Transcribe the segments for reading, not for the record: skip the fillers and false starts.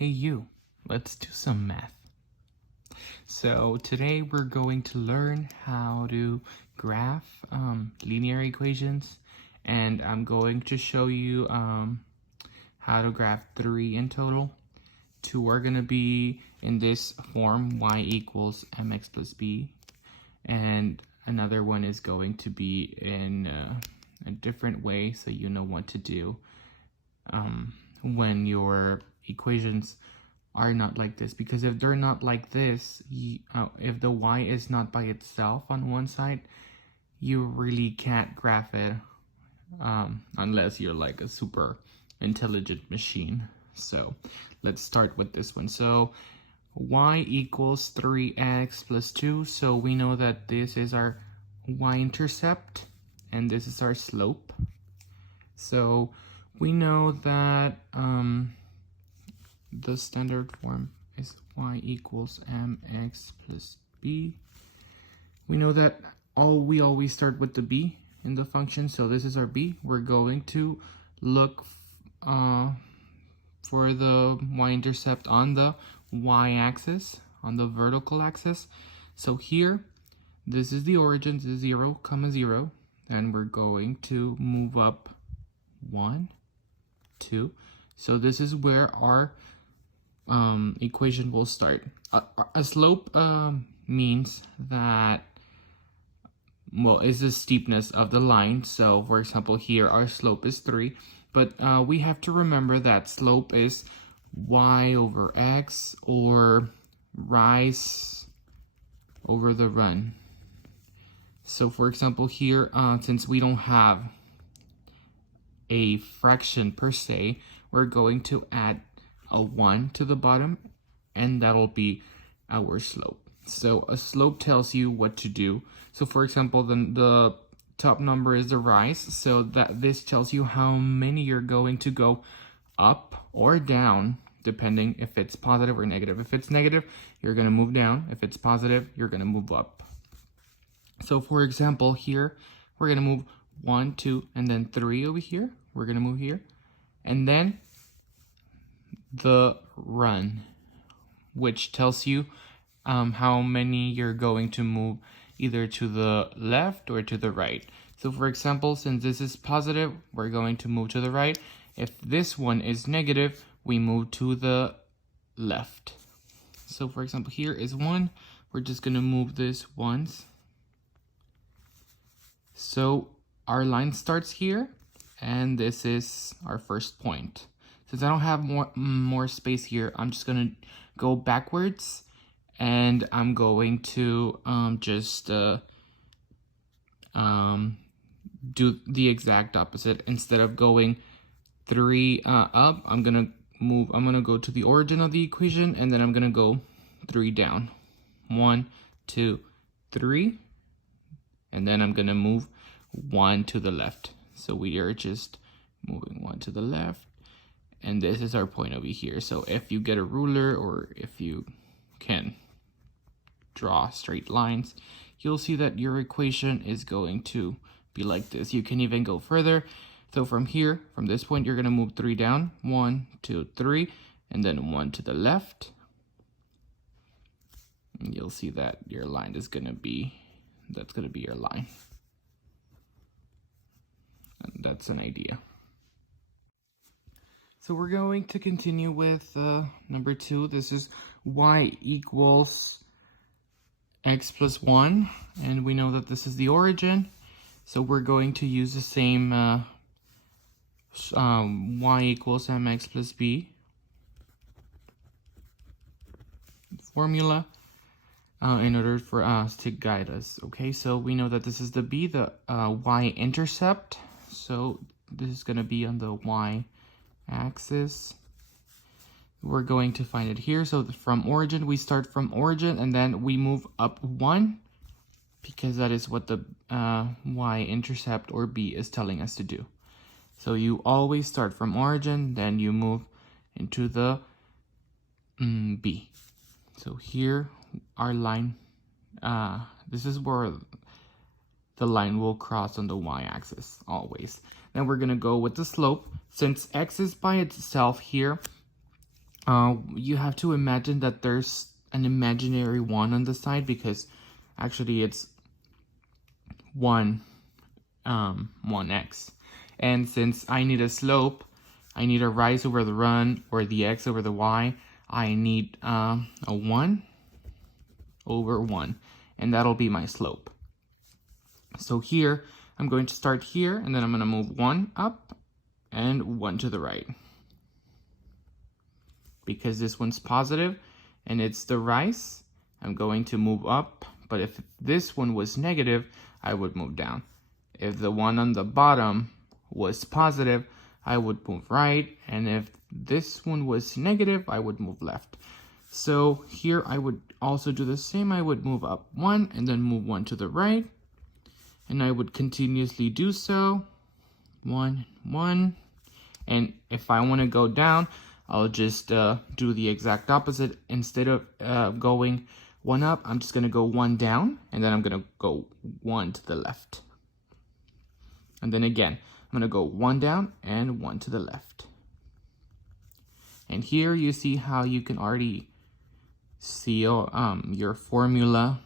Hey you, let's do some math. So today we're going to learn how to graph linear equations, and I'm going to show you how to graph 3 in total. 2 are going to be in this form, y equals mx plus b, and another one is going to be in a different way, so you know what to do when your equations are not like this, because if they're not like this, if the y is not by itself on one side, you really can't graph it unless you're like a super intelligent machine. So let's start with this one. So y equals 3x plus 2. So we know that this is our y-intercept and this is our slope. So we know that the standard form is y equals mx plus b. We know that we always start with the b in the function, so this is our b. We're going to look for the y-intercept on the y-axis, on the vertical axis. So here, this is the origin, this is 0, 0, and we're going to move up 1, 2. So this is where our equation will start. A slope means that, well, is the steepness of the line. So for example, here our slope is 3, but we have to remember that slope is y over x, or rise over the run. So for example here, since we don't have a fraction per se, we're going to add a 1 to the bottom, and that'll be our slope. So a slope tells you what to do. So for example, the top number is the rise, so that this tells you how many you're going to go up or down, depending if it's positive or negative. If it's negative, you're going to move down. If it's positive, you're going to move up. So for example, here, we're going to move 1, 2, and then 3 over here. We're going to move here. And then the run, which tells you how many you're going to move either to the left or to the right. So for example, since this is positive, we're going to move to the right. If this one is negative, we move to the left. So for example, here is 1. We're just going to move this once. So our line starts here, and this is our first point. Since I don't have more space here, I'm just gonna go backwards, and I'm going to just do the exact opposite. Instead of going 3 up, I'm gonna go to the origin of the equation, and then I'm gonna go 3 down. 1, 2, 3, and then I'm gonna move 1 to the left. So we are just moving 1 to the left. And this is our point over here. So if you get a ruler, or if you can draw straight lines, you'll see that your equation is going to be like this. You can even go further. So from here, from this point, you're going to move 3 down. 1, 2, 3, and then 1 to the left. And you'll see that your line is going to be, that's going to be your line. And that's an idea. So we're going to continue with number 2. This is y equals x plus 1, and we know that this is the origin. So we're going to use the same y equals mx plus b formula in order for us to guide us. Okay, so we know that this is the b, the y-intercept. So this is going to be on the y-axis. We're going to find it here. So from origin, we start from origin, and then we move up 1, because that is what the y-intercept, or b, is telling us to do. So you always start from origin, then you move into the b. So here, our line, this is where the line will cross on the y-axis, always. Then we're going to go with the slope. Since x is by itself here, You have to imagine that there's an imaginary 1 on the side, because actually it's 1x. And since I need a slope, I need a rise over the run, or the x over the y, I need a 1 over 1, and that'll be my slope. So here, I'm going to start here, and then I'm going to move 1 up and 1 to the right. Because this one's positive and it's the rise, I'm going to move up, but if this one was negative, I would move down. If the one on the bottom was positive, I would move right, and if this one was negative, I would move left. So here I would also do the same. I would move up 1 and then move 1 to the right, and I would continuously do so. 1, 1, and if I want to go down, I'll just do the exact opposite. Instead of going 1 up, I'm just going to go 1 down, and then I'm going to go 1 to the left. And then again, I'm going to go 1 down and 1 to the left. And here you see how you can already see your formula,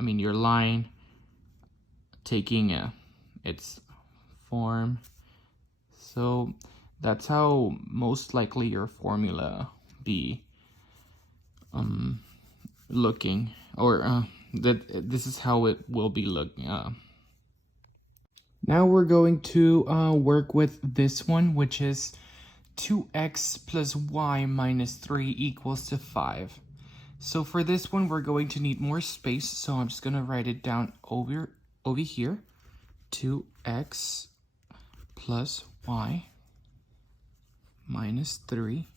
your line taking its form. So that's how most likely your formula be looking, or this is how it will be looking. Now we're going to work with this one, which is 2x plus y minus 3 equals to 5. So for this one, we're going to need more space, so I'm just going to write it down over here. 2x plus y minus 3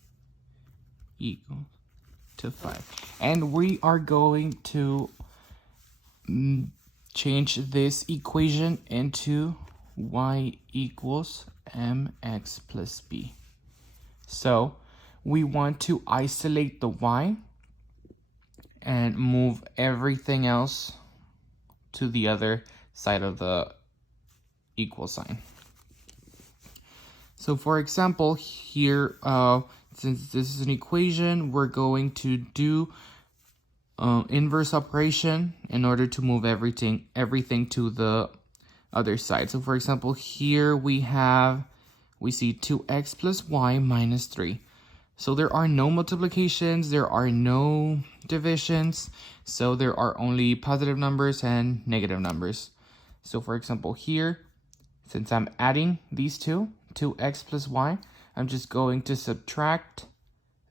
equals to 5. And we are going to change this equation into y equals mx plus b. So we want to isolate the y and move everything else to the other side of the equal sign. So for example, here, since this is an equation, we're going to do inverse operation in order to move everything to the other side. So for example, here we see 2x plus y minus 3. So there are no multiplications, there are no divisions, so there are only positive numbers and negative numbers. So for example, here, since I'm adding these two, 2x plus y, I'm just going to subtract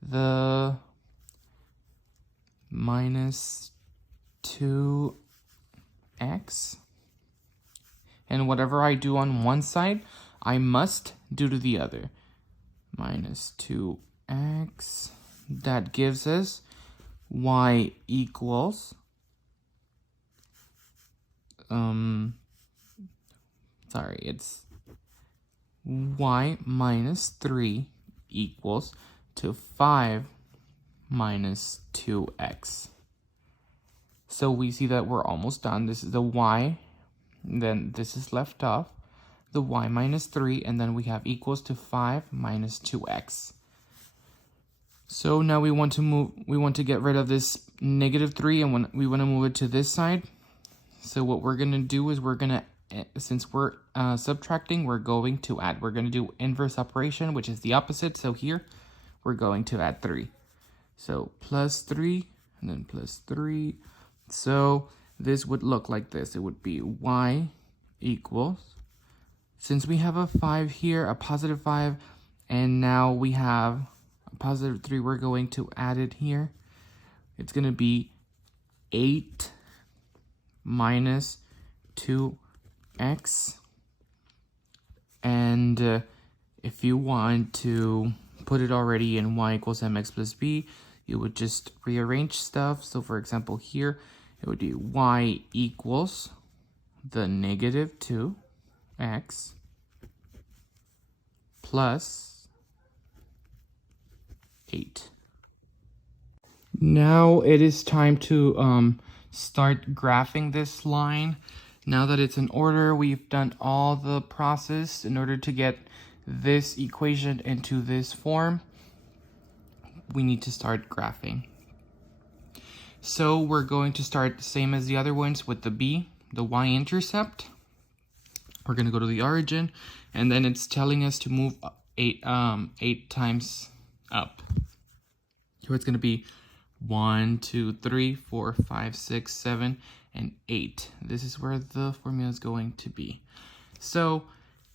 the minus 2x, and whatever I do on one side, I must do to the other. Minus 2x, that gives us y equals, it's y minus 3 equals to 5 minus 2x. So we see that we're almost done. This is the y, then this is left off, the y minus 3, and then we have equals to 5 minus 2x. So now we want to get rid of this negative 3, and we want to move it to this side. So what we're going to do is since we're subtracting, we're going to add. We're going to do inverse operation, which is the opposite. So here, we're going to add 3. So plus 3, and then plus 3. So this would look like this. It would be y equals, since we have a 5 here, a positive 5, and now we have a positive 3, we're going to add it here. It's going to be 8 minus 2x. And if you want to put it already in y equals mx plus b, you would just rearrange stuff. So for example, here, it would be y equals the negative 2x plus 8. Now it is time to start graphing this line. Now that it's in order, we've done all the process in order to get this equation into this form. we need to start graphing. So we're going to start the same as the other ones with the b, the y-intercept. We're going to go to the origin, and then it's telling us to move 8 times up. So it's going to be 1, 2, 3, 4, 5, 6, 7, and 8. This is where the formula is going to be. So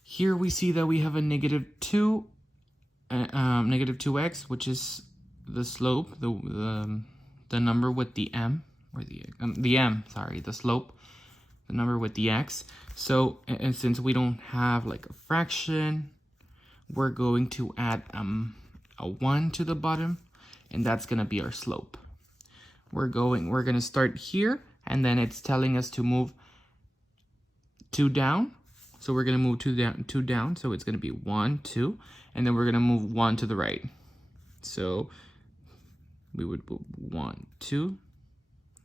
here we see that we have a negative 2x, which is the slope, the number with the m, or the slope, the number with the x. So, and since we don't have like a fraction, we're going to add a 1 to the bottom, and that's gonna be our slope. We're gonna start here, and then it's telling us to move 2 down. So we're gonna move 2 down, so it's gonna be 1, 2, and then we're gonna move 1 to the right. So we would move 1, 2,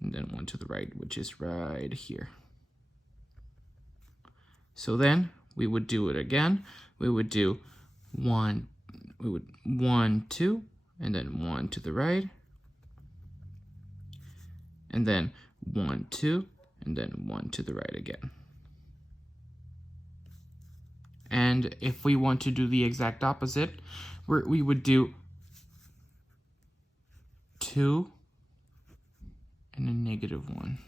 and then 1 to the right, which is right here. So then we would do it again. We would do 1, 2, and then 1 to the right, and then 1, 2, and then 1 to the right again. And if we want to do the exact opposite, we would do 2 and a negative 1.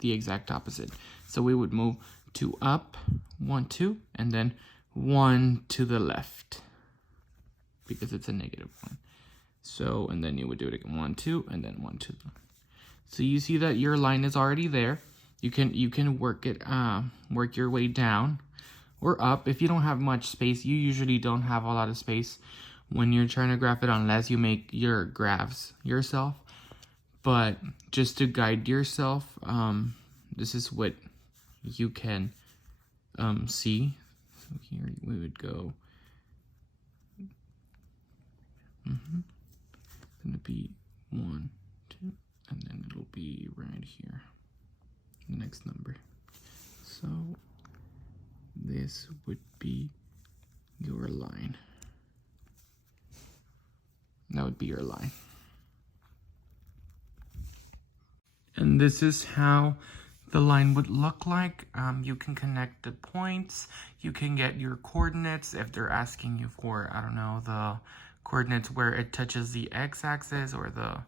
The exact opposite. So we would move 2 up, 1, 2, and then 1 to the left, because it's a negative 1. So, and then you would do it again, 1, 2, and then 1, 2. So you see that your line is already there. You can work your way down or up. If you don't have much space, you usually don't have a lot of space when you're trying to graph it, unless you make your graphs yourself. But just to guide yourself, this is what you can see. So here we would go. It's gonna be 1, 2, and then it'll be right here, the next number. So this would be your line. That would be your line. And this is how the line would look like. You can connect the points. You can get your coordinates if they're asking you for, I don't know, the coordinates where it touches the x-axis or the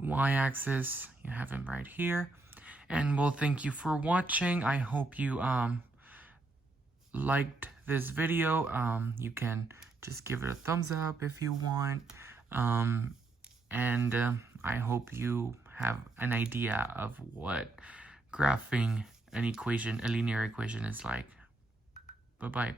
y-axis. You have them right here. And well, thank you for watching. I hope you liked this video. You can just give it a thumbs up if you want. I hope you have an idea of what graphing an equation, a linear equation, is like. Bye-bye.